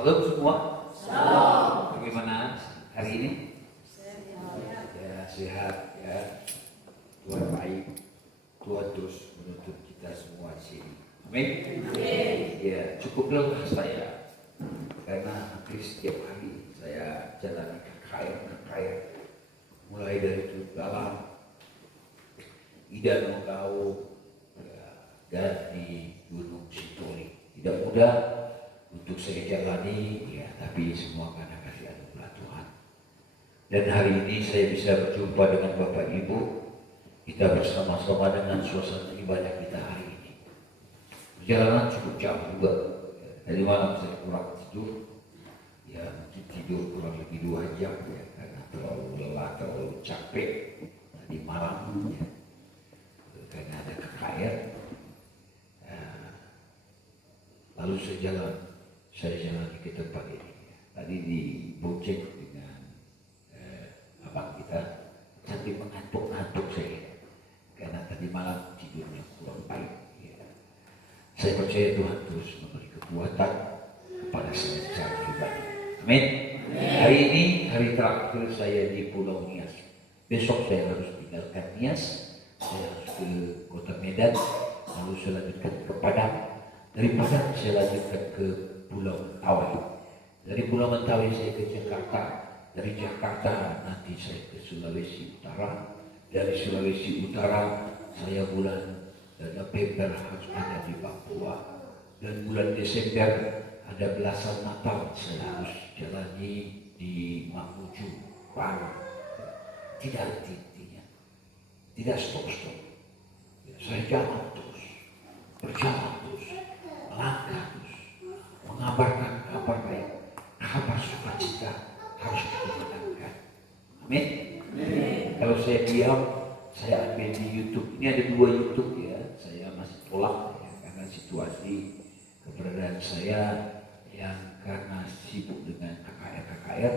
Salam semua. Salam. Bagaimana hari ini? Ya, sehat ya. Tuhan baik. Tuhan terus menuntut kita semua di sini. Amin. Ya, cukup lelah saya karena hampir setiap hari saya jalani KKR. Mulai dari Tugalang, Ida Nogau, dan di Gunung Sitoli. Tidak mudah untuk saya jalani, ya, tapi semua karena kasih anugerah Tuhan. Dan hari ini saya bisa berjumpa dengan Bapak Ibu. Kita bersama-sama dengan suasana ibadah kita hari ini. Perjalanan cukup jauh juga. Dari malam saya kurang tidur. Ya, mungkin tidur kurang lebih 2 jam ya, karena terlalu lelah, terlalu capek tadi malam ya. Karena ada KKR. Lalu saya jalan ke tempat ini. Tadi dibonceng dengan abang kita, sampai mengantuk-ngantuk saya, karena tadi malam tidurnya kurang baik. Ya. Saya percaya Tuhan terus memberi kekuatan kepada saya secara pribadi. Amin. Hari ini hari terakhir saya di Pulau Nias. Besok saya harus tinggalkan Nias. Saya harus ke Kota Medan, lalu saya lanjutkan ke Padang. Dari Padang saya lanjutkan ke Pulau Mentawai. Dari Pulau Mentawai saya ke Jakarta. Dari Jakarta nanti saya ke Sulawesi Utara. Dari Sulawesi Utara saya bulan November harus ada di Papua. Dan bulan Desember ada belasan Natal saya harus jalani di Mamuju, Palu. Tidak henti-hentinya, tidak stop-stop. Saya jalan terus, berjalan terus, melangkah terus, mengabarkan kabar baik, kabar sukacita harus dikenalkan. Amin. Kalau saya diam, saya ambil di YouTube. Ini ada 2 YouTube ya. Saya masih tolak ya, karena situasi keberadaan saya yang karena sibuk dengan KKR.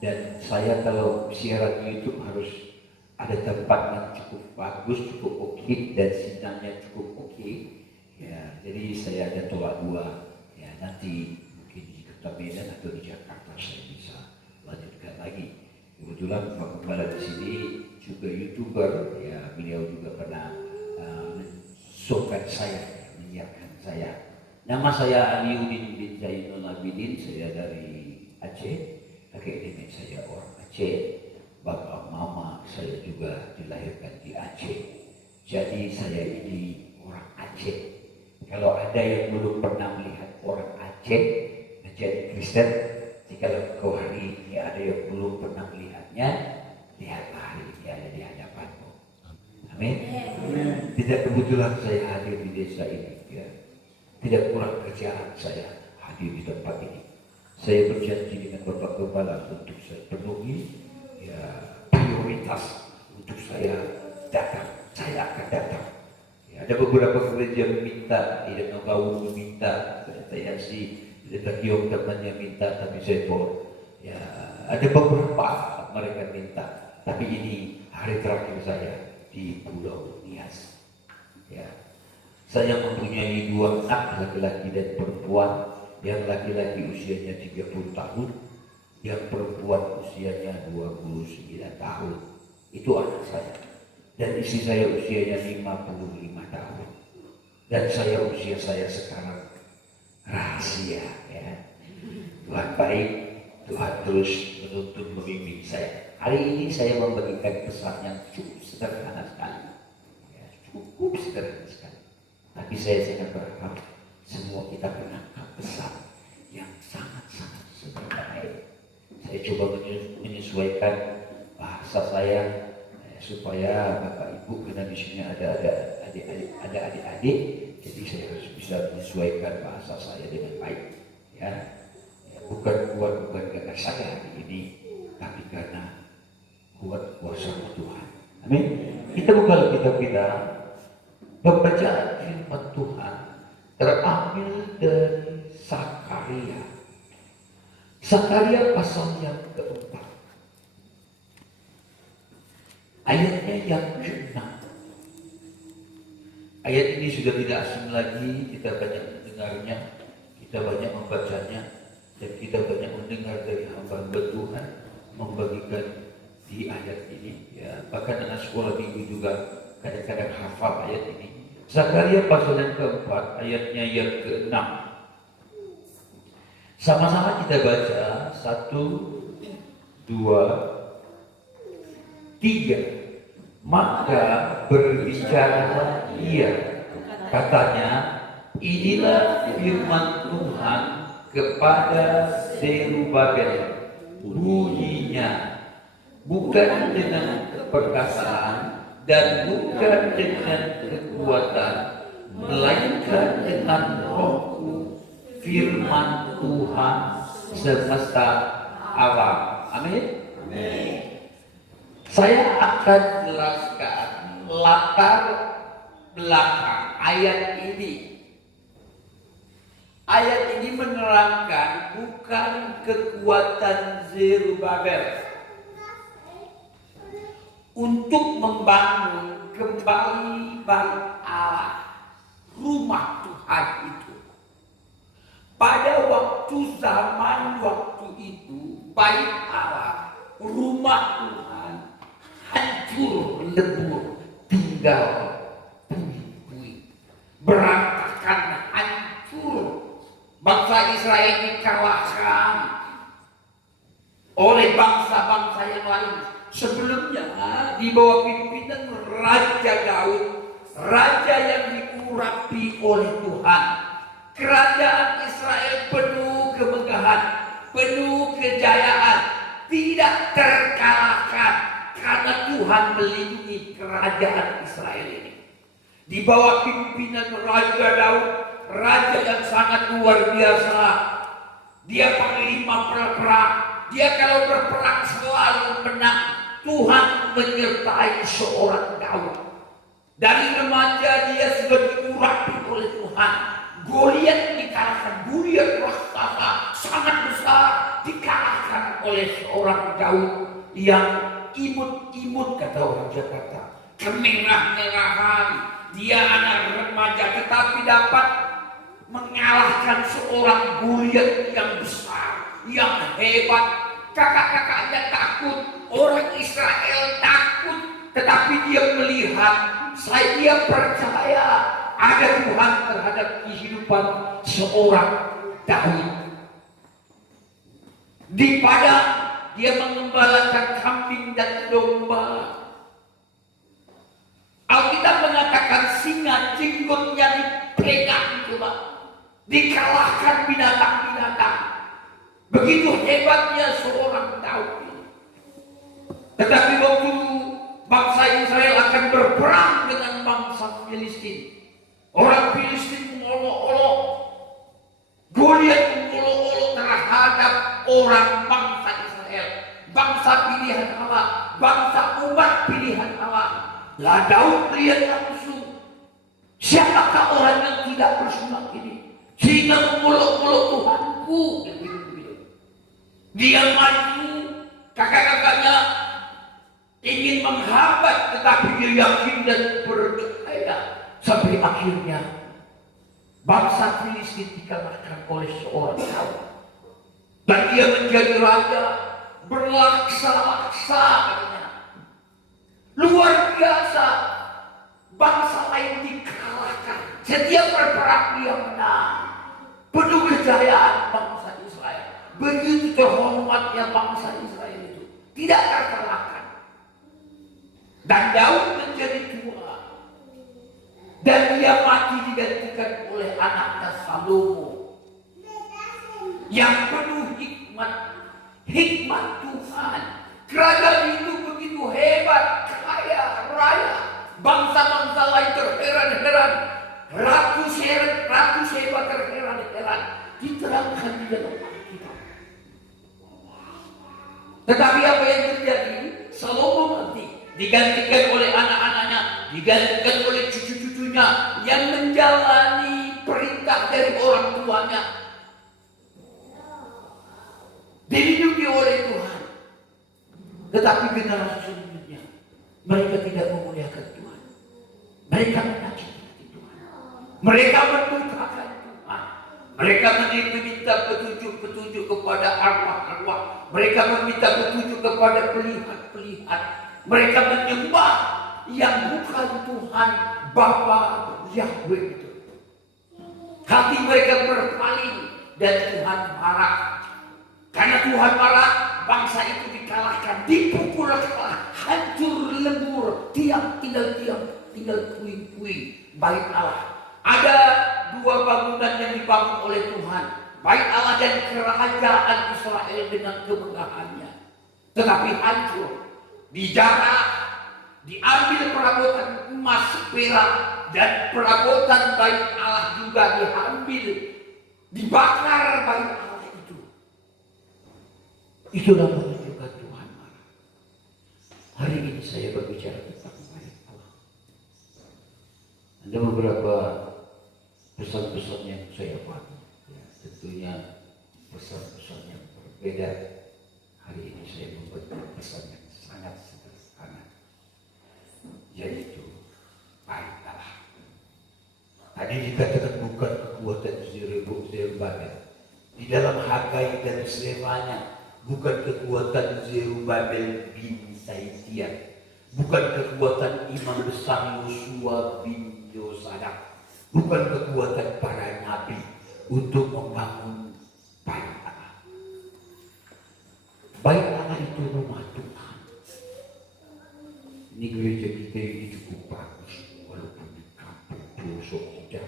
Dan saya kalau siaran YouTube harus ada tempat yang cukup bagus, cukup oke, dan sinyalnya cukup oke. Ya, jadi saya ada tolak 2. Ya, nanti mungkin di Kota Medan atau di Jakarta saya bisa lanjutkan lagi. Kebetulan Pak Gembala di sini juga YouTuber, ya, beliau juga pernah mensupport saya, menyiapkan saya. Nama saya Aliuddin bin Zainul Abidin, saya dari Aceh. Kakek nenek saya orang Aceh, bapak mama saya juga dilahirkan di Aceh. Jadi saya ini orang Aceh. Kalau ada yang belum pernah melihat orang Aceh menjadi Kristen, jikalau kau hari ini ada yang belum pernah melihatnya, lihatlah hari ini ada di hadapanmu. Amin. Tidak kebetulan saya hadir di desa ini, ya. Tidak kurang kerjaan saya hadir di tempat ini. Saya berjanji dengan Bapak Gembala untuk saya penuhi, ya, prioritas untuk saya datang. Saya akan datang. Ya, ada beberapa gereja meminta, tidak mau meminta, saya sih tidak kiong temannya minta, tapi saya tolak. Ya, ada beberapa mereka minta, tapi ini hari terakhir saya di Pulau Nias. Ya, saya mempunyai 2 anak laki-laki dan perempuan. Yang laki-laki usianya 30 tahun, yang perempuan usianya 29 tahun. Itu anak saya. Dan istri saya usianya 55 tahun. Dan usia saya sekarang rahasia, ya. Tuhan baik, Tuhan terus menuntun membimbing saya. Hari ini saya membagikan pesan yang cukup sederhana sekali, ya, cukup sederhana sekali. Tapi saya sangat berharap semua kita menangkap pesan yang sangat-sangat sederhana. Saya coba menyesuaikan bahasa saya supaya Bapak Ibu, karena di sini ada adik-adik, jadi saya harus bisa menyesuaikan bahasa saya dengan baik. Ya, bukan karena saya hari ini, tapi karena kuat kuasa Tuhan. Amin. Kita buka kitab kita, pembacaan firman Tuhan terambil dari Zakaria. Zakaria pasal yang ke-4. Ayatnya yang ke-6. Ayat ini sudah tidak asing lagi, kita banyak mendengarnya, kita banyak membacanya. Dan kita banyak mendengar dari hamba-hamba Tuhan membagikan di ayat ini, ya. Bahkan anak sekolah minggu juga kadang-kadang hafal ayat ini. Zakaria pasal yang keempat, ayatnya yang ke-6. Sama-sama kita baca, 1, 2, 3. Maka berbicara ia, katanya, inilah firman Tuhan kepada Zerubabel, bunyinya, bukan dengan perkasaan dan bukan dengan kekuatan, melainkan dengan rohku, firman Tuhan semesta alam. Amin. Saya akan jelaskan latar belakang ayat ini. Ayat ini menerangkan bukan kekuatan Zerubabel untuk membangun kembali bait Allah, rumah Tuhan itu. Pada waktu zaman waktu itu, bait Allah, rumah Tuhan hancur lebur, tinggal puing-puing, berantakan, hancur. Bangsa Israel dikalahkan oleh bangsa-bangsa yang lain. Sebelumnya di bawah pimpinan Raja Daud, raja yang diurapi oleh Tuhan. Kerajaan Israel penuh kemegahan, penuh kejayaan, tidak terkalahkan karena Tuhan melindungi kerajaan Israel ini. Di bawah pimpinan Raja Daud, raja yang sangat luar biasa. Dia panglima perang. Dia kalau berperang selalu menang. Tuhan menyertai seorang Daud. Dari remaja dia sudah diurapi oleh Tuhan. Goliat dikalahkan. Goliat raksasa sangat besar dikalahkan oleh seorang Daud yang imut-imut, kata orang Jakarta, kemerah-merahan. Dia anak remaja tetapi dapat mengalahkan seorang Goliat yang besar, yang hebat. Kakak-kakaknya takut, orang Israel takut, tetapi dia melihat, dia percaya ada Tuhan terhadap kehidupan seorang Daud. Di padang dia mengembalakan kambing dan domba. Alkitab mengatakan singa jenggotnya dipegang itu, Pak. Dikalahkan binatang-binatang. Begitu hebatnya seorang Daud. Tetapi waktu bangsa Israel akan berperang dengan bangsa Filistin, orang Filistin mengolok-olok, Goliat mengolok-olok terhadap orang bangsa Israel, bangsa pilihan Allah, bangsa umat pilihan Allah. Lah Daud lihat langsung, siapakah orang yang tidak bersumpah ini, sehingga mengolok-olok Tuhanku. Dia maju, kakak-kakaknya ingin menghambat, tetapi dia yakin dan percaya. Sampai akhirnya bangsa Filistin dikalahkan oleh seorang Daud. Dan dia menjadi raja berlaksa-laksa, katanya. Luar biasa. Bangsa lain dikalahkan. Setiap berperang dia menang. Penuh kejayaan bangsa Israel. Begitu terhormatnya bangsa Israel itu, tidak terkalahkan. Dan Daud menjadi tua, dan dia mati digantikan oleh anaknya Salomo yang penuh hikmat Tuhan. Kerajaan itu begitu hebat, kaya raya. Bangsa-bangsa lain terheran-heran, ratu hebat terheran-heran. Diterangkan di dalam Alkitab. Tetapi apa yang terjadi? Salomo mati, digantikan oleh anak-anaknya, digantikan oleh cucu-cucunya yang menjalani perintah dari orang tuanya, dilindungi oleh Tuhan. Tetapi generasi selanjutnya, mereka tidak memuliakan Tuhan. Mereka menyakiti Tuhan. Mereka mendukakan Tuhan. Mereka meminta petunjuk kepada arwah-arwah. Mereka meminta petunjuk kepada pelihat-pelihat. Mereka menyembah yang bukan Tuhan Bapa Yahweh itu. Hati mereka berpaling dan Tuhan marah. Karena Tuhan marah, bangsa itu dikalahkan, dipukul kalah, hancur lebur, tinggal puing-puing bait Allah. Ada dua bangunan yang dibangun oleh Tuhan, bait Allah dan kerajaan Israel dengan kemegahannya. Tetapi hancur, dijarah, diambil perabotan emas, perak, dan perabotan bait Allah juga diambil, dibakar bait Allah itu. Itulah menunjukkan Tuhan marah. Hari ini saya berbicara tentang bait Allah. Ada beberapa pesan-pesan yang saya buat, ya, tentunya pesan-pesan yang berbeda. Hari ini saya membuat pesan yang sangat sederhana, yaitu bait Allah. Tadi dikatakan bukan kekuatan Zerubabel. Di dalam Hagai dan Sefanya, bukan kekuatan Zerubabel bin Saitian, bukan kekuatan imam besar Yosua bin Yosadak, bukan kekuatan para nabi untuk membangun bait Allah. Bait Allah itu rumah Tuhan. Ini gereja kita ini cukup bagus, walaupun di kampung pelosok tidak.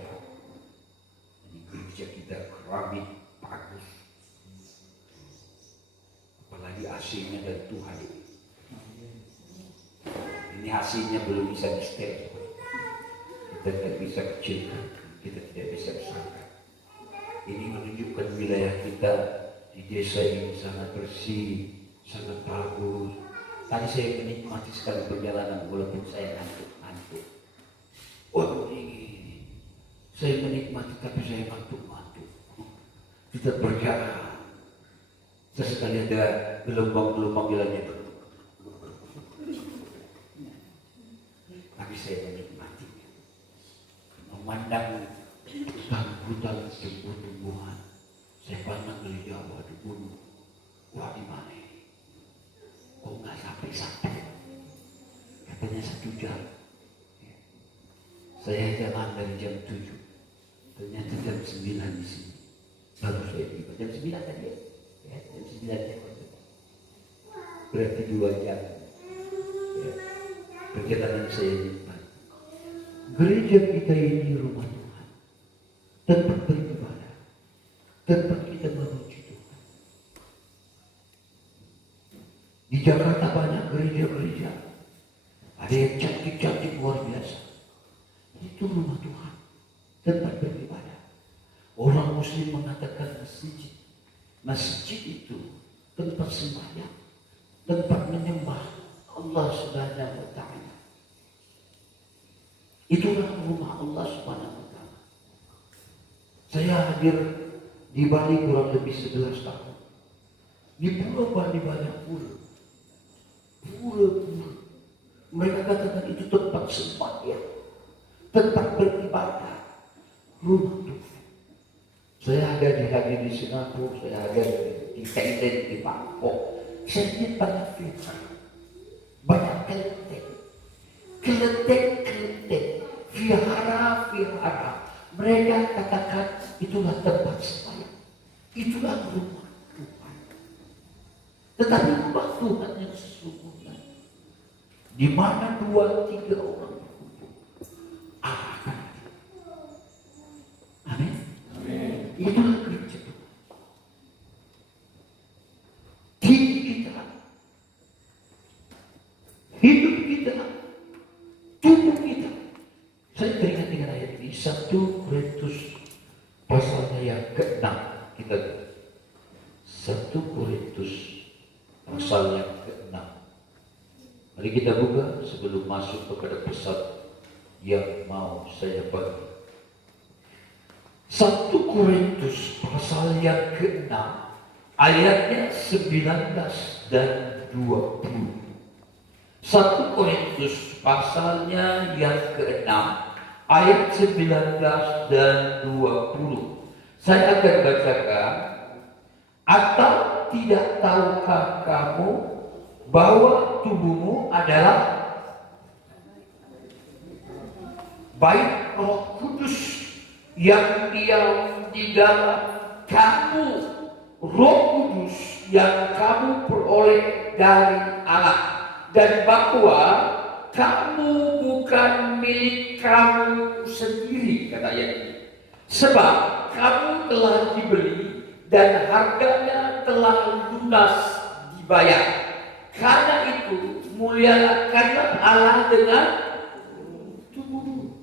Ini gereja kita keramik bagus, apalagi AC-nya dari Tuhan ini. Ini AC-nya belum bisa di setel. Kita tidak bisa kecilkan, kita tidak bisa besarkan. Ini menunjukkan wilayah kita di desa ini sangat bersih, sangat bagus. Tadi saya menikmati sekali perjalanan walaupun saya ngantuk-ngantuk. Oh ini, saya menikmati tapi saya ngantuk-ngantuk. Kita berjalan, sesekali ada gelombang-gelombang jalannya. Tapi saya menikmati, memandang hutan tumbuh-tumbuhan. Saya pandang dari jauh, di gunung. Wah, di mana ini? Kok nggak sampai-sampai? Katanya 1 jam. Ya. Saya jalan dari jam 7. Ternyata jam 9 di sini. Baru saya tiba. Jam 9 tadi ya? Ya, jam 9 jam. Berarti 2 jam. Ya. Perjalanan saya lipat. Gereja kita ini rumah Tuhan, tempat beribadah, tempat kita memuji Tuhan. Di Jakarta banyak gereja-gereja, ada yang cantik-cantik luar biasa. Itu rumah Tuhan, tempat beribadah. Orang Muslim mengatakan masjid. Masjid itu tempat sembahyang, tempat menyembah Allah Subhanahu wa Ta'ala. Itulah rumah Allah Subhanahu wa Ta'ala. Saya hadir di Bali kurang lebih 11 tahun. Di Pulau Bali banyak pulau. Pulau-pulau. Mereka katakan itu tempat sembahyang, tempat beribadah, rumah Tuhan. Saya hadir di Singapura, saya hadir di Thailand, di Bangkok. Saya lihat banyak firman, banyak kelenteng, vihara. Mereka katakan itulah tempat sembahyang, itulah rumah Tuhan. Tetapi rumah Tuhan yang sesungguhnya, di mana 2-3 orang berkumpul, Allah akan hadir. Amin. Itulah gereja Tuhan. Diri kita, hidup kita, tubuh kita. Saya teringat dengan ayat ini, 1 Korintus pasalnya yang ke-6. Kita 1 Korintus pasal yang ke-6. Mari kita buka sebelum masuk kepada pesan yang mau saya bagi. 1 Korintus pasal yang ke-6 ayatnya 19 dan 20. 1 Korintus pasalnya yang ke-6 ayat 19 dan 20. Saya akan bacakan. Atau tidak tahukah kamu bahwa tubuhmu adalah bait Roh Kudus yang diam di dalam kamu, Roh Kudus yang kamu peroleh dari Allah, dan bahwa kamu bukan milik kamu sendiri, kata ayat ini, sebab kamu telah dibeli dan harganya telah lunas dibayar. Karena itu muliakanlah Allah dengan tubuhmu.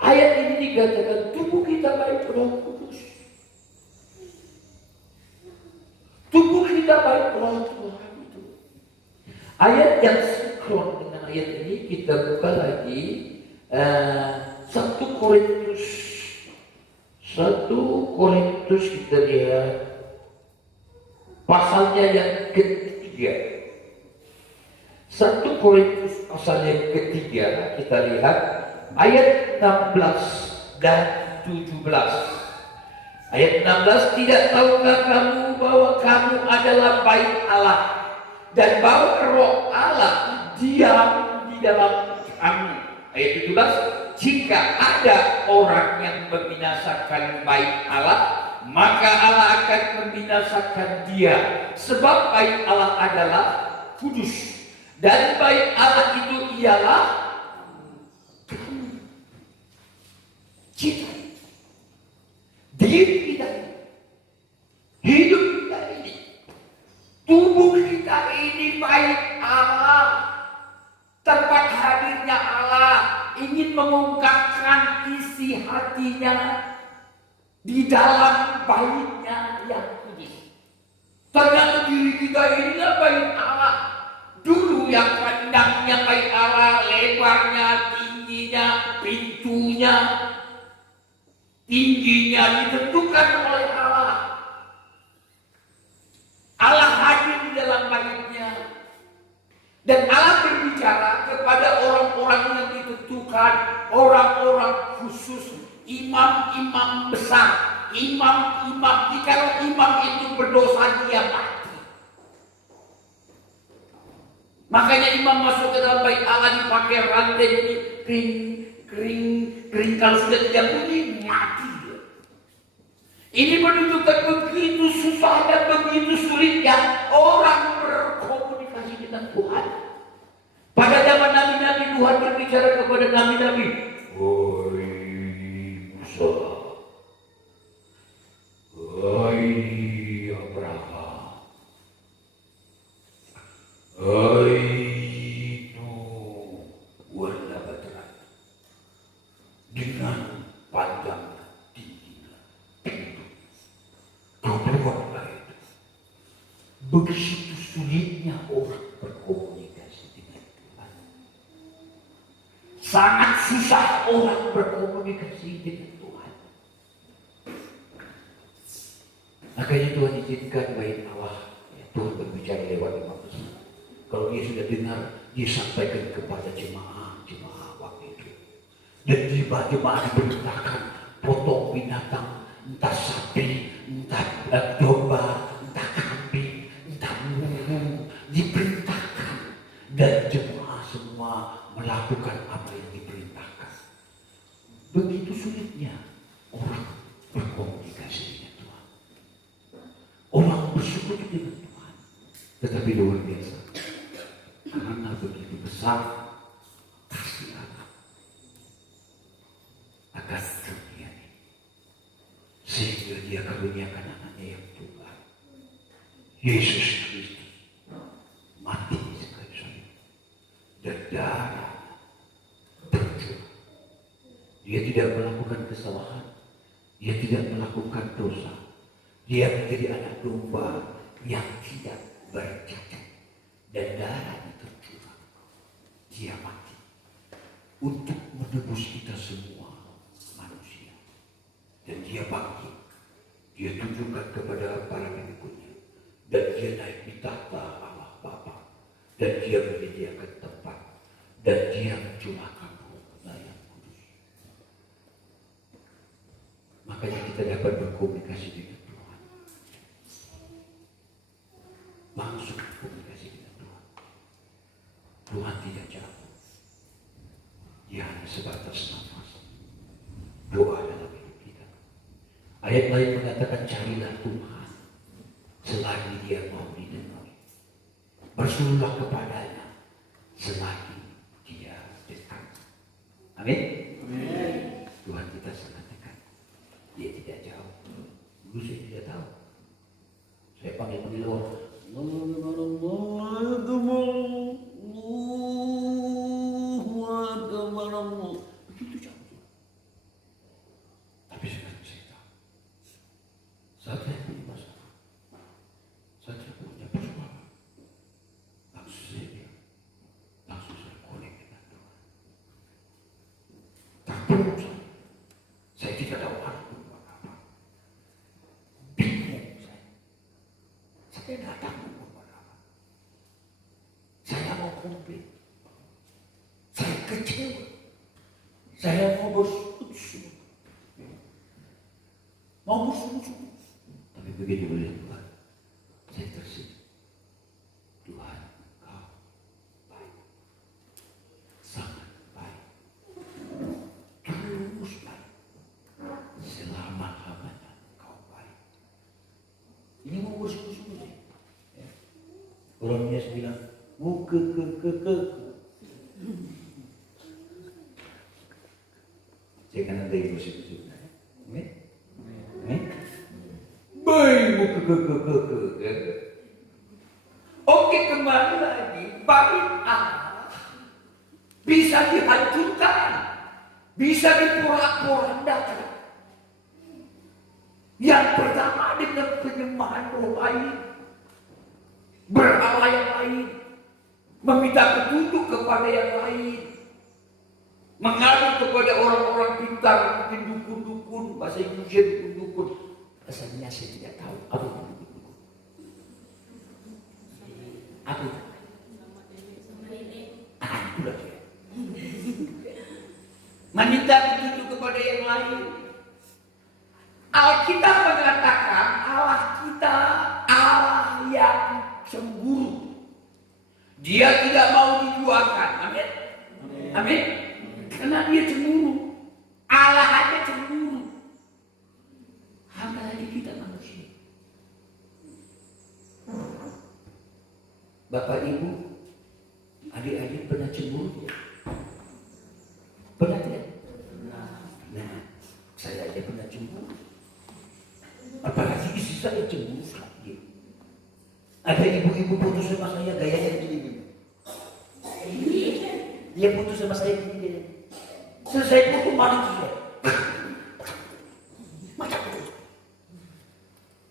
Ayat ini dikatakan tubuh kita baik Roh Kudus. Tubuh kita baik Roh Tuhan itu. Ayat yang sinkron dengan ayat ini kita buka lagi 1 Korintus kita lihat pasalnya yang ketiga. 1 Korintus pasal yang ketiga kita lihat ayat 16 dan 17. Ayat 16, tidak tahukah kamu bahwa kamu adalah bait Allah dan bahwa Roh Allah diam di dalam kamu. Ayat 17, jika ada orang yang membinasakan bait Allah, maka Allah akan membinasakan dia. Sebab bait Allah adalah kudus, dan bait Allah itu ialah kita. Diri kita ini, hidup kita ini, tubuh kita ini bait Allah, tempat hadirnya Allah, ingin mengungkapkan isi hatinya di dalam baitnya yang kudus. Ternyata diri kita inilah bait Allah. Dulu yang pandangnya bait Allah, lebarnya, tingginya, pintunya, tingginya ditentukan oleh Allah. Allah hadir di dalam baitnya. Dan Allah berbicara kepada orang-orang yang ditentukan, orang-orang khusus, imam-imam besar, imam-imam. Jika imam itu berdosa, dia mati. Makanya imam masuk ke dalam bait Allah dipakai rantai ini kering. Kalau sudah tidak bunyi, mati dia. Ini menunjukkan begitu susahnya, begitu sulitnya orang berkomunikasi dengan Tuhan. Pada zaman nabi-nabi, Tuhan berbicara kepada nabi-nabi. Hai Musa, hai Abraham, hai Nuh, wala badran, dengan panjang tingginya pintu. Kau buatlah itu. Begitu sulitnya orang berkomunikasi dengan Tuhan. Sangat susah orang berkomunikasi dengan Tuhan. Makanya Tuhan izinkan bait Allah. Ya, Tuhan berbicara lewat imam besar. Kalau dia sudah dengar, dia sampaikan kepada jemaah waktu itu. Dan jemaah diperintahkan potong binatang, entah sapi, entah domba, entah kambing, entah burung, diperintahkan. Dan jemaah semua melakukan apa yang diperintahkan. Begitu sulitnya orang berkomunikasi dengan Tuhan. Orang bersyukur dengan Tuhan. Tetapi luar biasa. Karena begitu besar kasih Allah akan dunia ini, sehingga dia karuniakan anaknya yang tunggal, Yesus Kristus, mati di kayu salib dan darah tercurah. Dia tidak melakukan kesalahan, dia tidak melakukan dosa, dia menjadi anak domba yang tidak bercacat, dan darahnya tercurah. Dia mati untuk menebus kita semua manusia. Dan dia bangkit. Dia tunjukkan kepada para pengikutnya. Dan dia naik di tahta Allah Bapa. Dan dia menyediakan tempat. Dan dia mencurahkan Roh-Nya yang kudus. Makanya dia hanya sebatas nafas. Doa dalam hidup kita. Ayat lain mengatakan carilah Tuhan selagi dia mau didengar. Berserulah kepadanya selagi dia dekat. Amin. Tuhan kita sangat dekat. Dia tidak jauh. Dulu saya tidak tahu. Saya panggil orang. Begitu jauh. Tapi sekarang saya tahu. Saat saya punya masalah, saat saya punya persoalan, langsung saya connect dengan Tuhan. Tapi saya tidak tahu harus berbuat apa. Bingung saya. Saya tidak tahu berbuat apa. Saya mau komplain. Saya kecewa. Saya mau bersujud. Mau bersujud. Tapi begitu oleh Tuhan, saya tersenyum. Tuhan, kau baik. Sangat baik. Terus baik. Selama-lamanya kau baik. Ini mau bersujud. Ya. Orang biasa bilang, Saya kan ada yang bersujud. Oke, kembali lagi. Bait Allah bisa dihancurkan, bisa diporak-porandakan. Yang pertama dengan penyembahan roh lain, berhala yang lain, meminta petunjuk kepada yang lain, mengadu kepada orang-orang pintar, mungkin dukun-dukun, bahasa Indonesia dukun-dukun. Asalnya saya tidak tahu apa itu dukun-dukun. Apa itu? Itulah dia. Meminta petunjuk kepada yang lain. Alkitab mengatakan Allah kita Allah yang cemburu. Dia tidak mau diduakan. Amin. Amin. Karena dia cemburu. Allah aja cemburu. Apalagi kita manusia. Bapak Ibu, adik-adik pernah cemburu? Pernah tidak? Nah, saya aja pernah cemburu. Apalagi istri saya cemburu sekali. Ada ibu-ibu putus sama saya gayanya gini. Dia putus sama saya gini. Selesai putus maling dia. Macam itu.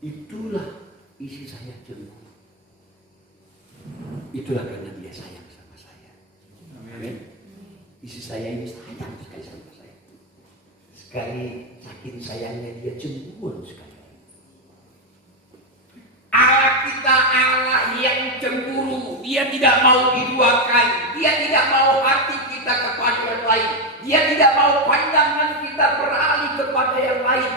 Itulah istri saya cemburu. Itulah karena dia sayang sama saya. Amin. Istri saya ini sayang sekali sama saya. Sekali saking sayangnya dia cemburu sekali. Allah kita Allah yang cemburu. Dia tidak mau diduakan. Dia tidak mau hati kita kepada yang lain. Dia tidak mau pandangan kita beralih kepada yang lain.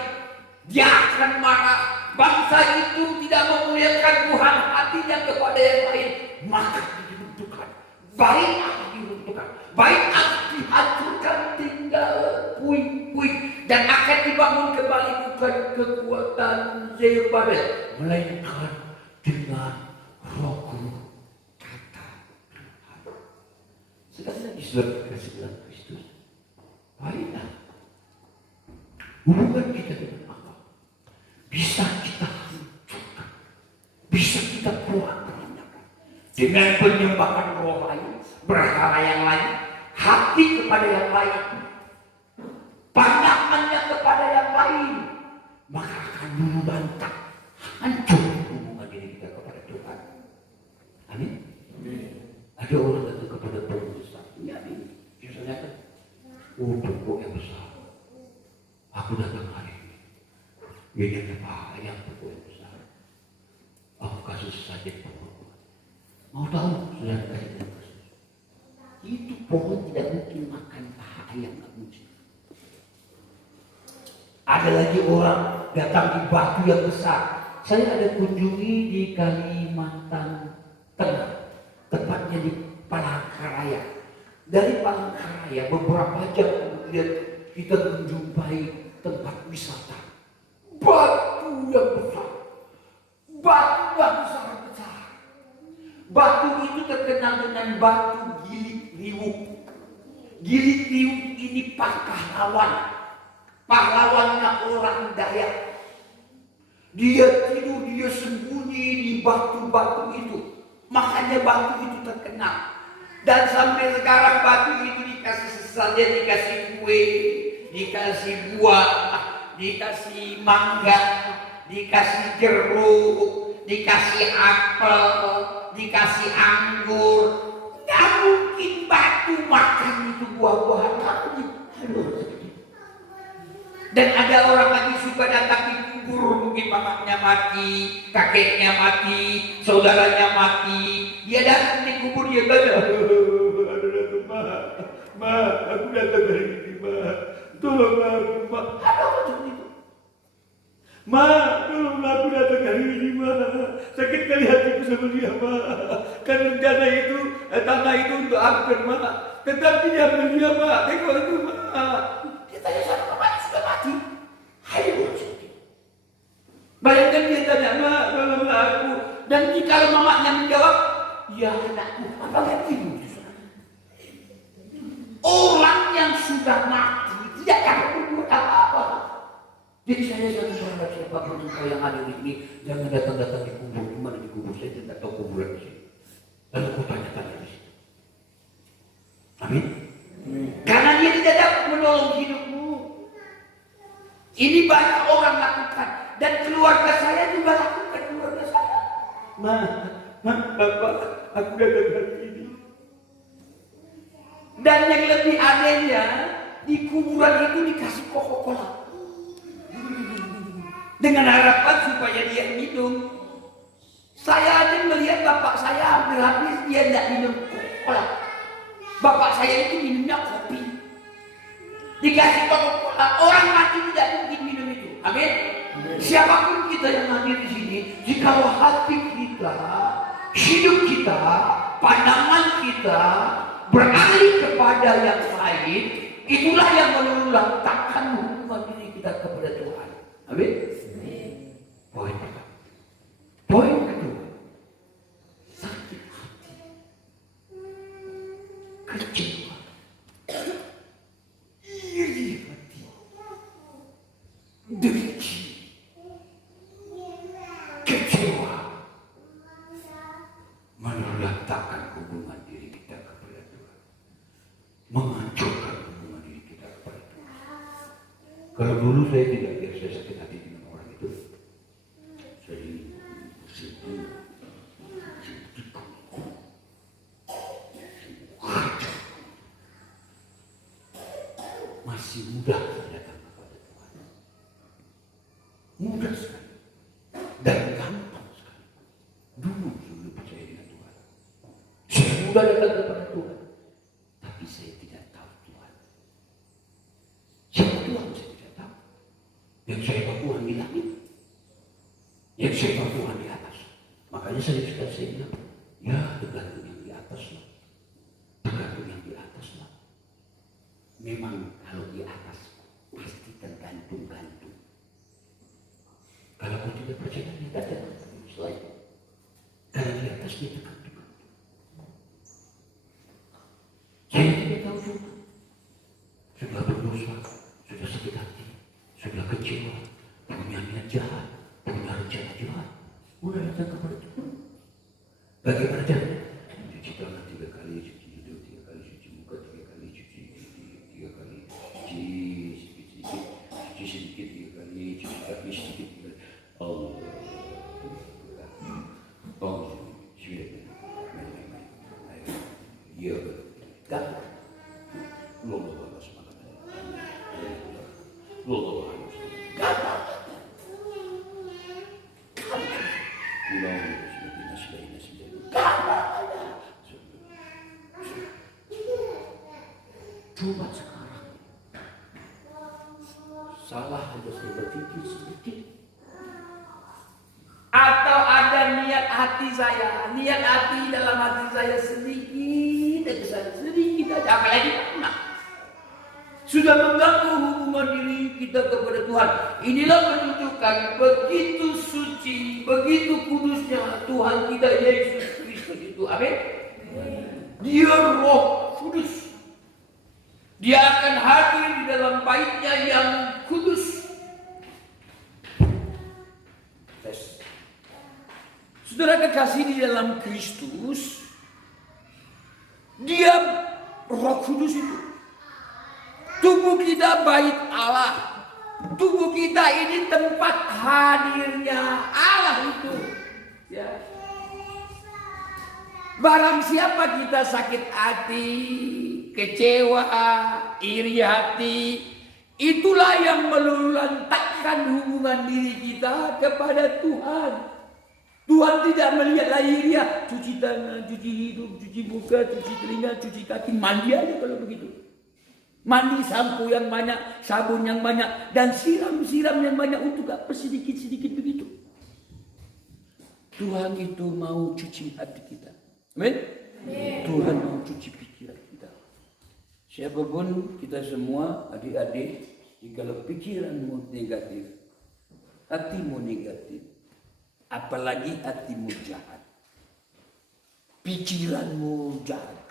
Dia akan marah. Bangsa itu tidak memuliakan Tuhan, hatinya kepada yang lain. Maka diruntuhkan. Baik akan diruntuhkan. Baik akan dihancurkan, tinggal puing-puing. Dan akan dibangun kembali bukan kekuatan Zerubabel, melainkan dengan roh kata Tuhan. Sekali lagi saudara kasih dalam Kristus. Baiklah. Hubungan kita dengan Allah bisa kita hancurkan, bisa kita porak-porandakan dengan penyembahan roh lain, berhala yang lain, hati kepada yang lain, pandangannya kepada yang lain, maka akan merubantak, hancur hubungan diri kita kepada Tuhan. Amin. Ada orang datang kepada pengurus ini, amin. Biasanya kan, pokok yang besar. Aku datang hari ini. Ini ada bahaya pokok yang besar. Aku kasih saja pokok. Mau tahu sudah kasih dan kasih. Itu pohon tidak mungkin makan paha ayam, nggak mungkin. Ada lagi orang datang di batu yang besar. Saya ada kunjungi di Kalimantan Tengah, tepatnya di Palangkaraya. Dari Palangkaraya beberapa jam kemudian kita menjumpai tempat wisata. Batu yang besar. Batu yang besar. Batu itu terkenal dengan batu Gilik Riwuk. Gilik Riwuk ini pahlawan. Pahlawannya orang Dayak. Dia tidur, dia sembunyi di batu-batu itu. Makanya batu itu terkenal. Dan sampai sekarang batu itu dikasih sesajen, dikasih kue, dikasih buah, dikasih mangga, dikasih jeruk, dikasih apel, dikasih anggur. Gak mungkin batu makan itu buah-buahan. Dan ada orang lagi suka datang di kubur, mungkin mamanya mati, kakeknya mati, saudaranya mati. Dia datang di kubur, dia kata, Ma, aku datang hari ini, Ma. Tolonglah aku, Ma. Ada macam itu. Ma, tolonglah aku datang hari ini, Ma. Sakit kali hatiku sama dia, Ma. Kan rencana itu, tanah itu untuk aku, Ma. Tetapi dia ambil dia, Ma. Tengok itu, Ma. Dia tanya sama mamanya sudah mati. Hai, bayangkan dia tanya, Ma, tolonglah aku. Dan jika mamanya menjawab, ya anakku, apa lagi ibu? Orang yang sudah mati tidak akan berbuat apa-apa. Jadi saya selalu berharap siapapun engkau yang ada di sini, jangan datang-datang di kubur. Gimana di kubur? Saya tidak tahu kuburan di sini. Lalu kau tanya-tanya di situ. Amin. Karena dia tidak dapat menolong hidupmu. Ini banyak orang lakukan. Dan keluarga saya juga lakukan, keluarga saya. Bapak, aku datang hari ini. Dan yang lebih anehnya, di kuburan itu dikasih Coca-Cola. Dengan harapan supaya dia minum. Saya aja melihat bapak saya hampir habis, dia tidak minum Coca-Cola. Bapak saya itu minumnya kopi. Dikasih Coca-Cola, orang mati tidak mungkin minum itu. Amin. Siapapun kita yang hadir di sini, jika hati kita, hidup kita, pandangan kita beralih kepada yang lain, itulah yang meluluhlantakkan hubungan diri kita kepada Tuhan. Amin. Poin pertama. Poin kedua, sakit hati, kecewa, iri hati, dengki, kecewa, meluluhlantakkan hubungan diri kita kepada Tuhan, menghancurkan hubungan diri kita kepada Tuhan. Kalau dulu saya tidak biasa sakit hati dengan orang itu, saya masih mudah saya datang kepada Tuhan, mudah sekali dan gampang sekali. Dulu sebelum percaya dengan Tuhan, saya mudah datang kepada Tuhan, tapi saya tidak tahu Tuhan. Siapa Tuhan saya tidak tahu. Yang saya tahu Tuhan di langit, yang saya tahu Tuhan di atas. Makanya saya bilang, ya tergantung yang di atas lah, tergantung yang di atas lah. Memang kalau di atas pasti tergantung-gantung. Kalau kau tidak percaya, tidak ada selain. Karena di atas dia tergantung. Saya tidak tahu juga. Sudah berdosa, sudah sakit hati, sudah kecewa, punya niat jahat, punya rencana jahat. Udah datang kepada Tuhan. Bagaimana caranya? Cuci tangan 3 kali, cuci hidung 3 kali, cuci muka 3 kali, cuci 3 kali, cuci sedikit 3 kali, cuci kaki sedikit 3 kali. Allah. Oh, sudah. Ya, kan? Allah SWT. Allah SWT. Coba sekarang salah aja saya berpikir sedikit, atau ada niat hati saya, niat hati dalam hati saya sedikit aja, sedikit aja, apa kita kepada Tuhan. Inilah menunjukkan begitu suci, begitu kudusnya Tuhan kita Yesus Kristus itu. Amin. Dia Roh Kudus. Dia akan hadir di dalam baitnya yang kudus. Saudara kekasih, di dalam Kristus, Dia Roh Kudus itu. Tubuh kita bait Allah. Tubuh kita ini tempat hadirnya Allah itu. Ya. Barang siapa kita sakit hati, kecewa, iri hati, itulah yang meluluhlantakkan hubungan diri kita kepada Tuhan. Tuhan tidak melihat lahirnya, cuci tangan, cuci hidung, cuci muka, cuci telinga, cuci kaki, mandi aja kalau begitu. Mandi, sampo yang banyak, sabun yang banyak, dan siram-siram yang banyak untuk apa sedikit-sedikit begitu. Tuhan itu mau cuci hati kita. Amin? Tuhan mau cuci pikiran kita. Siapapun kita semua, adik-adik, jikalau pikiranmu negatif, hatimu negatif, apalagi hatimu jahat, pikiranmu jahat,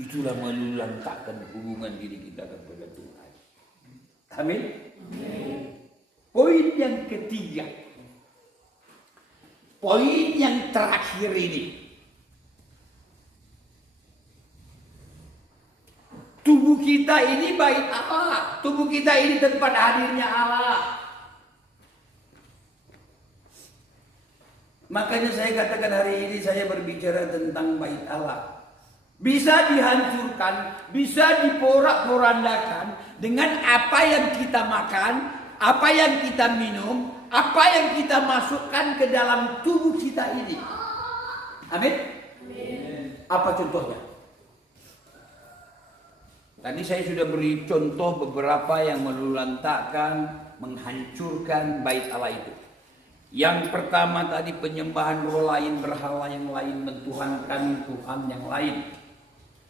itulah meluluhlantakkan hubungan diri kita kepada Tuhan. Amin. Poin yang ketiga, poin yang terakhir ini, tubuh kita ini bait Allah, tubuh kita ini tempat hadirnya Allah. Makanya saya katakan hari ini saya berbicara tentang bait Allah. Bisa dihancurkan, bisa diporak-porandakan dengan apa yang kita makan, apa yang kita minum, apa yang kita masukkan ke dalam tubuh kita ini. Amin? Apa contohnya? Tadi saya sudah beri contoh beberapa yang meluluhlantakkan, menghancurkan bait Allah itu. Yang pertama tadi penyembahan roh lain, berhala yang lain, mentuhankan Tuhan yang lain.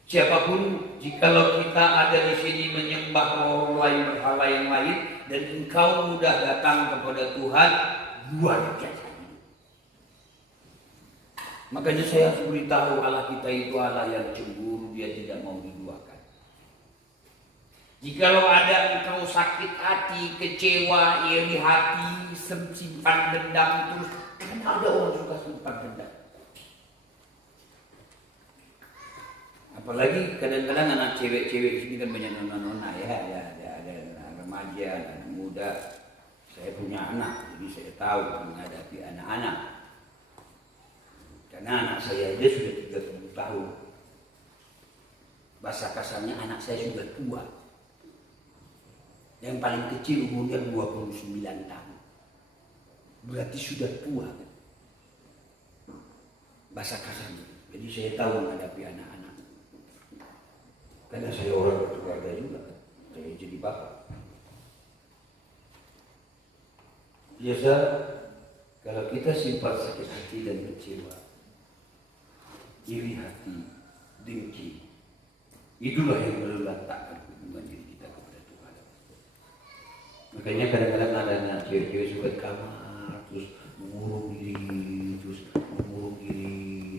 Siapapun, jikalau kita ada di sini menyembah roh lain, berhala yang lain, dan engkau mudah datang kepada Tuhan, luar biasa. Makanya saya harus beritahu, Allah kita itu Allah yang cemburu, Dia tidak mau diduakan. Jikalau ada engkau sakit hati, kecewa, iri hati, simpan dendam terus, karena ada orang suka simpan dendam. Apalagi kadang-kadang anak cewek-cewek sini kan banyak nona-nona ya, ada anak remaja, anak muda. Saya punya anak, jadi saya tahu menghadapi anak-anak. Karena anak saya aja sudah 30 tahun. Bahasa kasarnya anak saya sudah tua. Yang paling kecil umurnya 29 tahun. Berarti sudah tua. Bahasa kasarnya. Jadi saya tahu menghadapi anak-anak. Karena saya orang berkeluarga juga, saya jadi bapak. Biasa kalau kita simpan sakit hati dan kecewa, iri hati, dengki, itulah yang meluluhlantakkan hubungan diri kita kepada Tuhan. Makanya kadang-kadang ada anak cewek-cewek suka di kamar, terus mengurung diri,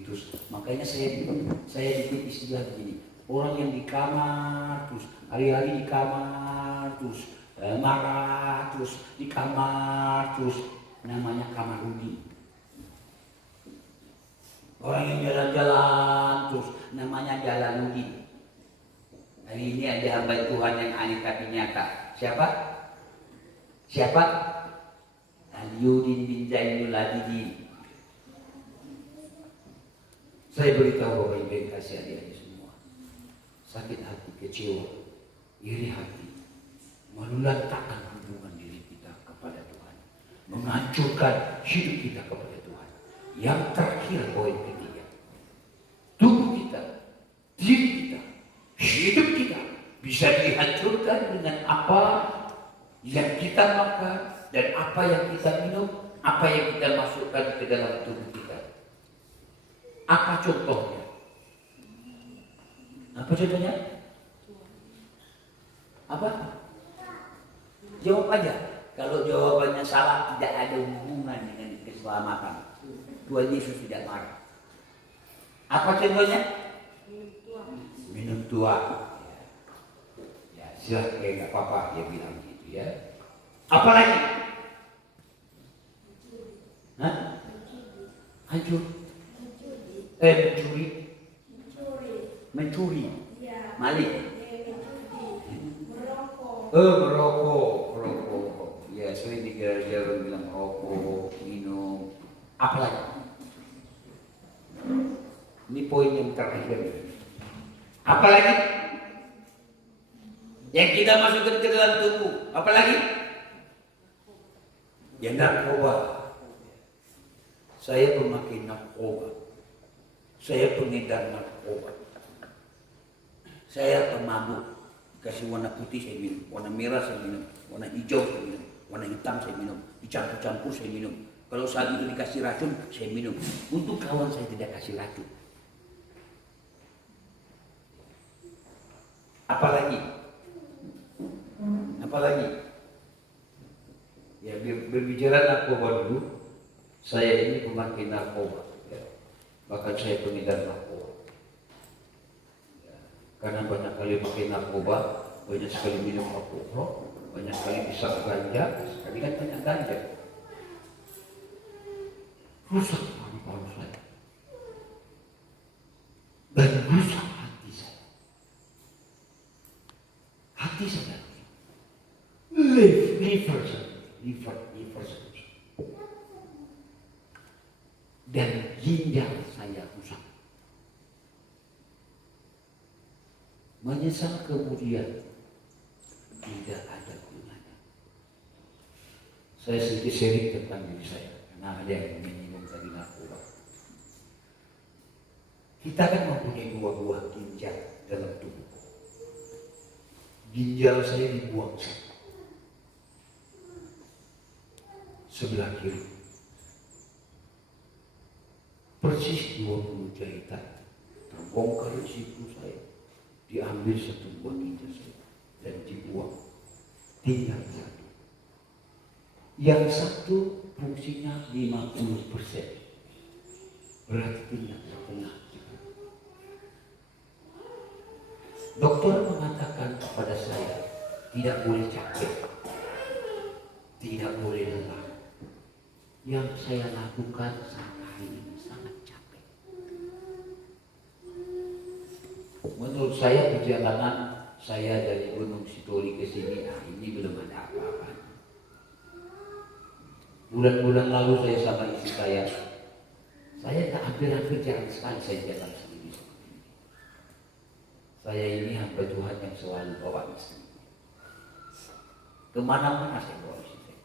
terus makanya saya bikin istilah begini. Orang yang di kamar, terus hari-hari di kamar, terus marah, terus di kamar, terus namanya kamar rugi. Orang yang jalan-jalan, terus namanya jalan rugi. Hari ini ada hamba Tuhan yang aneh katinya Kak. Siapa? Aliuddin bin Zainul Abidin. Saya beritahu Bapak Ibu yang kasih adik-adik semua. Sakit hati, kecewa, iri hati, meluluhlantakkan hubungan diri kita kepada Tuhan, menghancurkan hidup kita kepada Tuhan. Yang terakhir, poin ketiga, tubuh kita, diri kita, hidup kita bisa dihancurkan dengan apa yang kita makan dan apa yang kita minum, apa yang kita masukkan ke dalam tubuh kita. Apa contohnya? Apa contohnya? Apa? Jawab aja. Kalau jawabannya salah tidak ada hubungan dengan keselamatan. Tuhan Yesus tidak marah. Apa contohnya? Minum tua. Ya, silahkan nggak apa-apa dia bilang gitu ya. Apa lagi? Hah? Hancur. Mencuri. Mencuri. Maling. Merokok. Ya, sering dikira orang bilang merokok, minum. Apa lagi? Ini poin yang terakhir. Apa lagi? Yang kita masukkan ke dalam tubuh. Apa lagi? Ya, narkoba. Saya pemakai narkoba. Saya pengedar narkoba. Saya pemabuk. Kasih warna putih saya minum, warna merah saya minum, warna hijau saya minum, warna hitam saya minum, dicampur-campur saya minum. Kalau saat itu dikasih racun, saya minum. Untuk kawan saya tidak kasih racun. Apalagi? Ya, berbicara narkoba dulu, saya ini pemakai narkoba. Ya. Bahkan saya pengedar narkoba. Ya. Karena banyak kali pakai narkoba, banyak sekali minum alkohol, banyak sekali bisa ganja, sekali kan banyak ganja. Rusak paru-paru saya. Dan rusak hati saya. Hati saya. Liver saya. Dan ginjal saya rusak. Menyesal kemudian tidak ada gunanya. Saya sedikit sharing tentang diri saya karena ada yang minum tadi narkoba. Kita kan mempunyai dua buah ginjal dalam tubuh. Ginjal saya dibuang sebelah kiri. Persis 20 jahitan terbongkar di situ saya. Diambil satu buah ginjal saya dan dibuang. Tinggal satu. Yang satu fungsinya 50%. Berarti tinggal setengah. Dokter mengatakan kepada saya, tidak boleh capek, tidak boleh lelah. Yang saya lakukan sampai hari ini sangat capek. Menurut saya perjalanan saya dari Gunung Sitoli ke sini, ini belum ada apa-apa. Bulan-bulan lalu saya sama istri saya tak hampir-hampir jarang sekali saya jalan sendiri. Saya ini hamba Tuhan yang selalu bawa istri. Kemana-mana saya bawa istri saya.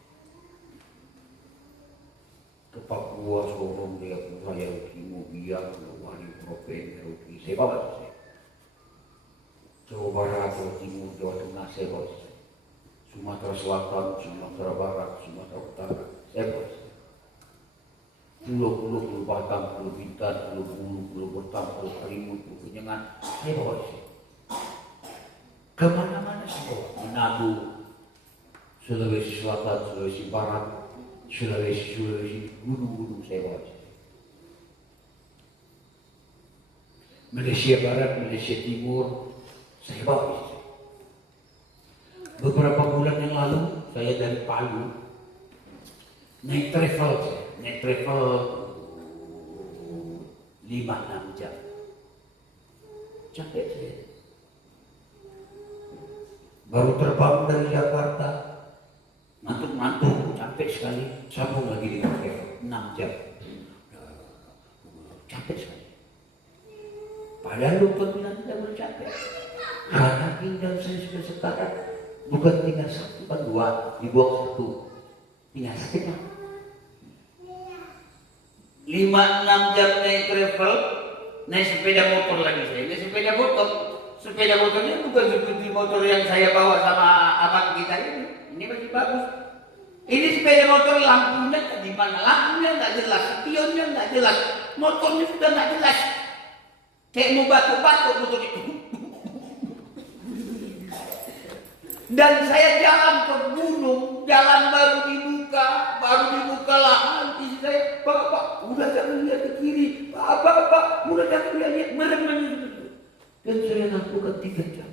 Ke Papua, Sorong, Jayapura, Yarukimu, Biak, Wari, Propen, Yaruki, saya bawa istri saya. Jawa Barat, Jawa Timur, Jawa Tengah, saya bawa istri saya. Sumatera Selatan, Sumatera Barat, Sumatera Utara, saya bawa istri saya. Pulau Batam, Pulau Bintan, Pulau Bulu, Pulau Batam, Pulau Karimun, Pulau Penyengat, saya bawa istri saya. Kemana-mana saya bawa. Manado, Sulawesi Selatan, Sulawesi Barat, Sulawesi, gunung-gunung saya bawa. Malaysia Barat, Malaysia Timur, saya bawa istri. Beberapa bulan yang lalu, saya dari Palu, naik travel 5-6 jam. Capek saya. Baru terbang dari Jakarta, ngantuk, capek sekali, sambung lagi dengan travel 6 jam. Capek sekali. Padahal dokter bilang tidak boleh capek. Karena ginjal saya sudah sekarang bukan tinggal 1, bukan 2, dibuang 1, tinggal setengah. 5-6 jam naik travel, naik sepeda motor lagi saya. Naik sepeda motornya bukan seperti motor yang saya bawa sama abang kita ini. Ini masih bagus. Ini sepeda motor lampunya di mana? Lampunya nggak jelas, spionnya nggak jelas, motornya sudah nggak jelas. Kayak mau batuk-batuk motor itu. Dan saya jalan ke gunung, jalan baru dibuka lahan. Istri saya, Pak, udah jangan lihat ke kiri. Pak, udah jangan lihat merem. Dan saya lakukan 3 jam.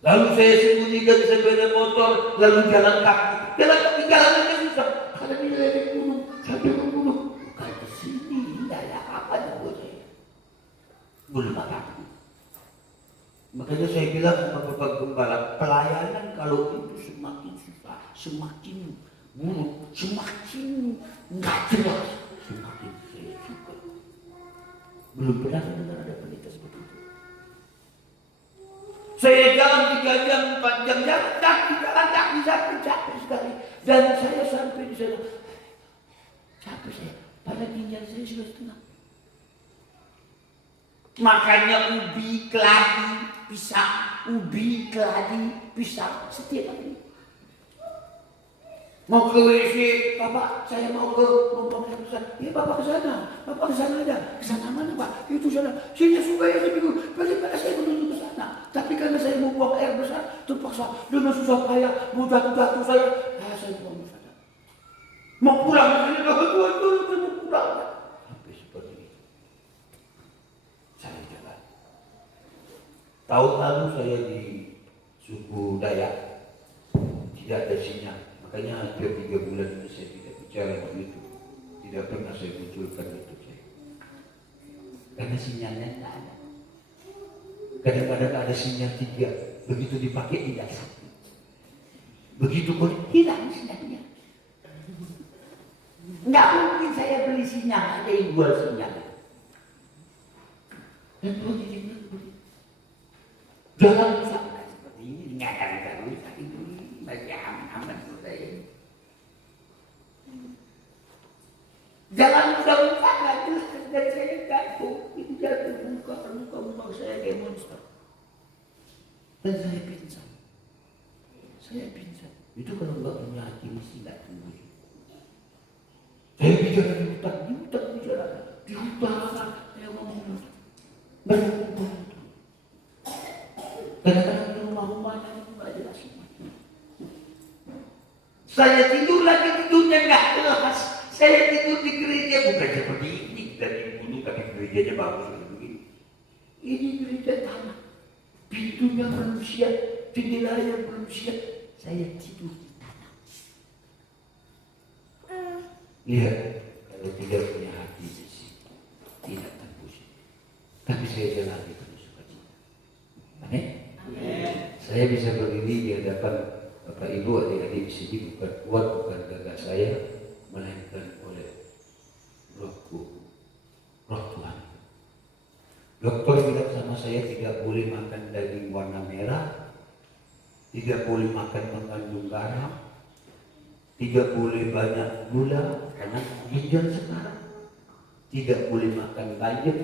Lalu saya sembunyikan sepeda motor, lalu jalan kaki jalannya susah. Karena di lereng gunung, sampai ke gunung. Bukan ke sini, tidak ada apa-apa buat saya. Belum apa-apa. Makanya saya bilang sama Bapak Gembala, pelayanan kalau itu semakin susah, semakin buruk, semakin nggak jelas, semakin saya suka. Belum pernah dengar ada pendeta seperti itu. Saya jalan 3 jam, 4 jam, jalan kaki sampai capek sekali. Dan saya sampai di sana, capek saya, pada ginjal saya sudah setengah. Makanya ubi, keladi, pisang, setiap hari. Mau ke WC, Bapak, saya mau buang air besar. Ya Bapak ke sana aja. Ke sana mana Pak? Itu sana. Sini sungai aja minggu. Bagaimana saya menuju ke sana? Tapi karena saya mau buang air besar, terpaksa dengan susah payah, mau jatuh saya buang ke sana. Mau pulang ke sini, Tuhan, mau pulang. Sampai seperti itu. Saya jalan. Tahun lalu saya di suku Dayak, tidak ada sinyal. Makanya hampir 3 bulan ini saya tidak bicara begitu. Tidak pernah saya munculkan itu saya. Karena sinyalnya tidak ada. Kadang-kadang ada sinyal 3, begitu dipakai tidak 1. Begitu pun hilang sinyalnya. Nggak mungkin saya beli sinyal, ada yang jual sinyal. Dan Tuhan izinkan begitu. Jangan sampai seperti ini, nggak akan terus tapi bagi aman saya. Jangan mudah-mudahan nggak jelas dan saya jatuh, itu jatuh muka saya kayak monster. Dan saya pingsan. Itu kalau nggak punya hati misi nggak tunggu. Saya bicara di hutan, saya ngomong berhutan. Kadang-kadang di rumah-rumahnya itu nggak jelas semua. Saya tidur lagi tidurnya nggak jelas. Saya tidur di gereja bukan seperti ini dari dulu, tapi gerejanya bagus begini. Ini gereja tanah, pintunya manusia, jendelanya manusia. Saya tidur di tanah. Lihat, kalau tidak punya hati di sini, tidak tembus. Tapi saya jalani penuh sukacita. Amin. Saya bisa berdiri di hadapan Bapak Ibu adik-adik di sini bukan kuat, bukan gagah saya, melainkan oleh Roh Tuhan. Dokter bilang sama saya tidak boleh makan daging warna merah, tidak boleh makan mengandung garam, tidak boleh banyak gula karena ginjal sekarang, tidak boleh makan bayam,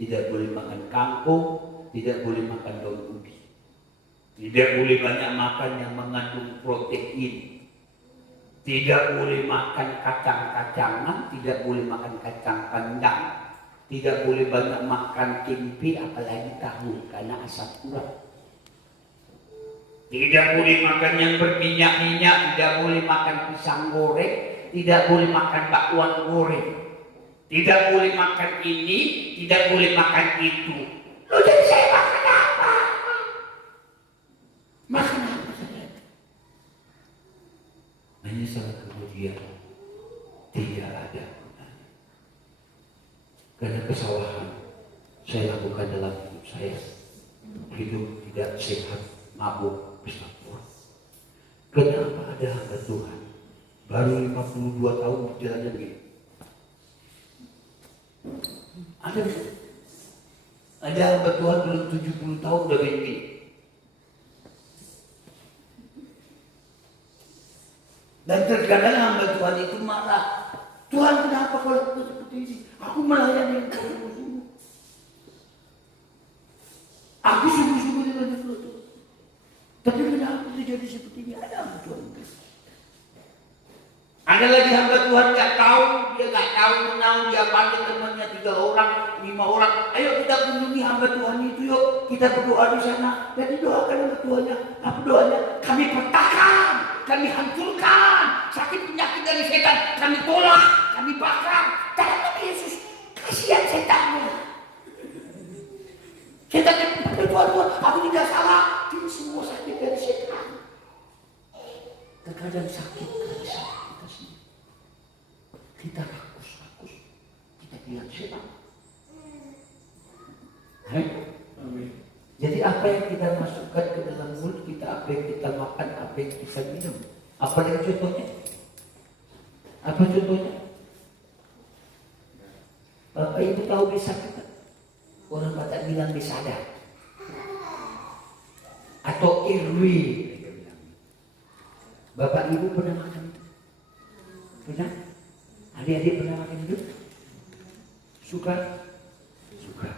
tidak boleh makan kangkung, tidak boleh makan daun ubi. Tidak boleh banyak makan yang mengandung protein. Tidak boleh makan kacang-kacangan, tidak boleh makan kacang pandang, tidak boleh banyak makan tempe apalagi tahu karena asam urat. Tidak boleh makan yang berminyak-minyak, tidak boleh makan pisang goreng, tidak boleh makan bakwan goreng. Tidak boleh makan ini, tidak boleh makan itu. Loh, jadi saya makan apa? Makan apa saja? Menyesal kemudian tidak ada gunanya. Karena kesalahan saya lakukan dalam hidup saya. Hidup tidak sehat, mabuk, bersabar. Kenapa ada hamba Tuhan baru 52 tahun berjalannya begini? Ada hamba Tuhan belum 70 tahun udah begini. Dan terkadang hamba Tuhan itu marah. Tuhan, kenapa kalau aku seperti ini? Aku melayani Engkau sungguh-sungguh. Aku sungguh-sungguh dengan Tuhan. Tapi kenapa terjadi seperti ini? Ada hamba Tuhan. Ada lagi hamba Tuhan nggak tahu, dia nggak tahu menau, dia panggil temannya 3 orang, 5 orang. Ayo kita kunjungi hamba Tuhan itu yuk, kita berdoa di sana. Dan didoakan hamba Tuhannya. Apa doanya? Kami patahkan, kami hancurkan sakit penyakit dari setan, kami tolak, kami bakar. Dalam nama Yesus, kasihan setannya. Setan Tuhan, aku tidak salah. Ini semua sakit dari setan. Terkadang sakit dari setan. Kita rakus, kita bilang setan. Jadi apa yang kita masukkan ke dalam mulut kita, apa yang kita makan, apa yang kita minum. Apa yang contohnya? Apa contohnya? Bapak Ibu tahu bisa kita? Orang Batak bilang besada. Atau irwi. Bapak Ibu pernah makan itu? Pernah? Adik-adik pernah makan itu? Suka? Suka.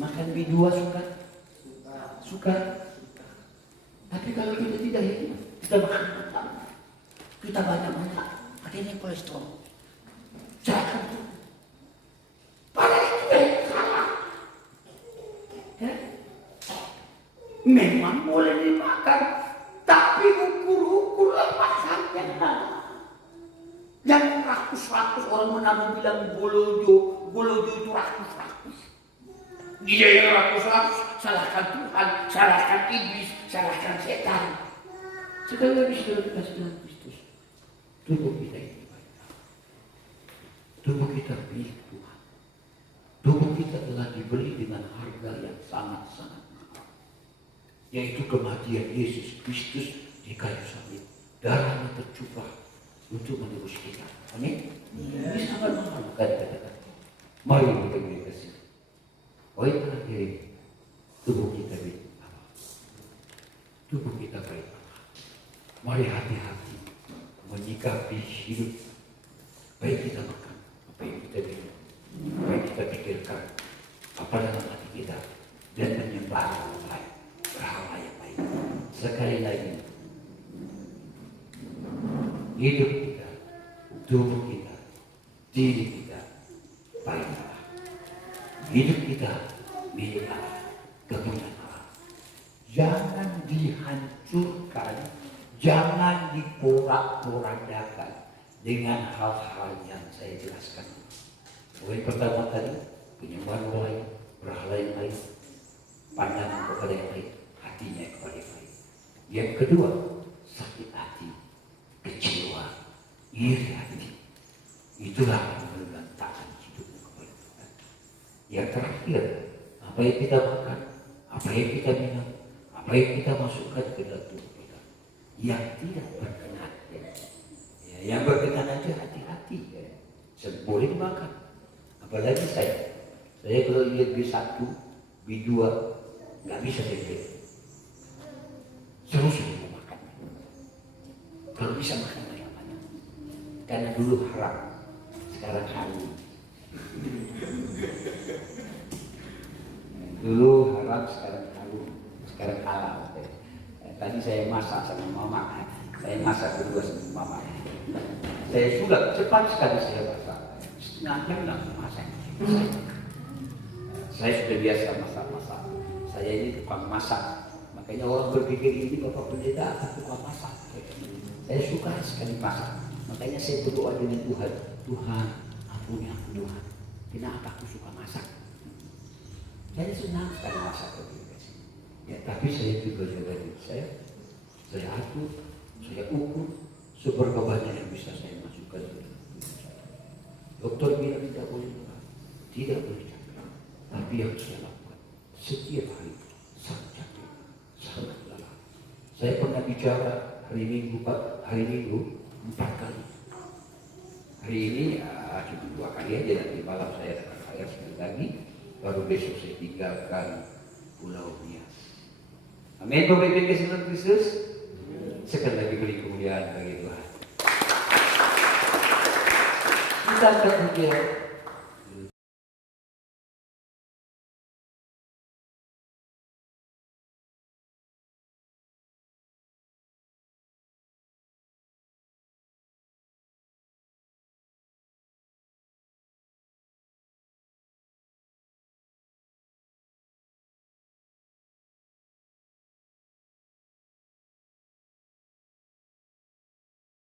Makan B2 suka? Suka. Tapi kalau kita tidak ini, kita makan kita banyak-banyak, akhirnya kolesterol. Jangan itu. Padahal kita yang salah. Ya? Memang boleh dimakan, tapi ukur-ukurlah makannya. Jangan rakus-rakus, orang Manado bilang golojo itu rakus-rakus. Dia yang rakus-rakus, salahkan Tuhan, salahkan iblis, salahkan setan. Sekali lagi sudah dikasih dengan Kristus. Tubuh kita ini baik. Tubuh kita milik Tuhan. Tubuh kita telah dibeli dengan harga yang sangat-sangat mahal. Yaitu kematian Yesus Kristus di kayu salib. Darahnya tercurah untuk menebus kita. Amin. Ini sangat mahal, maka dikatakan. Mari kita beri kasih. Oleh karena ini, tubuh kita baik Allah. Tubuh kita baik Allah. Mari hati-hati menyikapi hidup. Baik kita makan, apa yang kita minum, apa yang kita pikirkan, apa dalam hati kita, dan menyembah orang lain, berhala yang baik. Sekali lagi, hidup kita, tubuh kita, diri kita, baik Allah. Hidup kita milik Allah, kepunyaan Allah. Jangan dihancurkan, jangan diporak-porandakan dengan hal-hal yang saya jelaskan. Poin pertama tadi, penyembahan orang lain, berhala yang lain, pandangan kepada yang lain, hatinya kepada yang lain. Yang kedua, sakit hati, kecewa, iri hati. Itulah yang menggantangkan hidupmu kepada Tuhan. Yang terakhir, apa yang kita makan, apa yang kita minum, apa yang kita masukkan ke dalam tubuh kita, yang tidak berkenan. Ya, yang berkenan aja hati-hati. Ya. Boleh dimakan. Apalagi saya kalau lihat B1, B2, nggak bisa saya beli. Terus saya makan. Kalau bisa makan banyak-banyak. Karena dulu haram, sekarang halal. Dulu haram, sekarang halal. Sekarang halal. Tadi saya masak sama mama. Saya masak berdua sama mama. Saya sudah cepat sekali saya masak. Setengah jam langsung masak. Saya sudah biasa masak-masak. Saya ini tukang masak. Makanya orang berpikir ini Bapak Pendeta akan tukang masak. Saya suka sekali masak. Makanya saya berdoa dengan Tuhan. Tuhan, ampuni aku Tuhan. Kenapa aku suka masak? Saya senang sekali masak. Ya, tapi saya juga jaga diri saya. Saya atur, saya ukur seberapa banyak yang bisa saya masukkan ke dalam tubuh saya. Dokter bilang tidak boleh makan, tidak boleh capek. Tapi yang saya lakukan setiap hari sangat capek, sangat lelah. Saya pernah bicara hari Minggu 4 kali. Hari ini cuma 2 kali aja, nanti malam saya akan bayar sekali lagi. Baru besok saya tinggalkan Pulau Nias. Amin. Bapak Ibu Yesus Kristus. Sekali lagi beri kemuliaan bagi Tuhan. Kita akan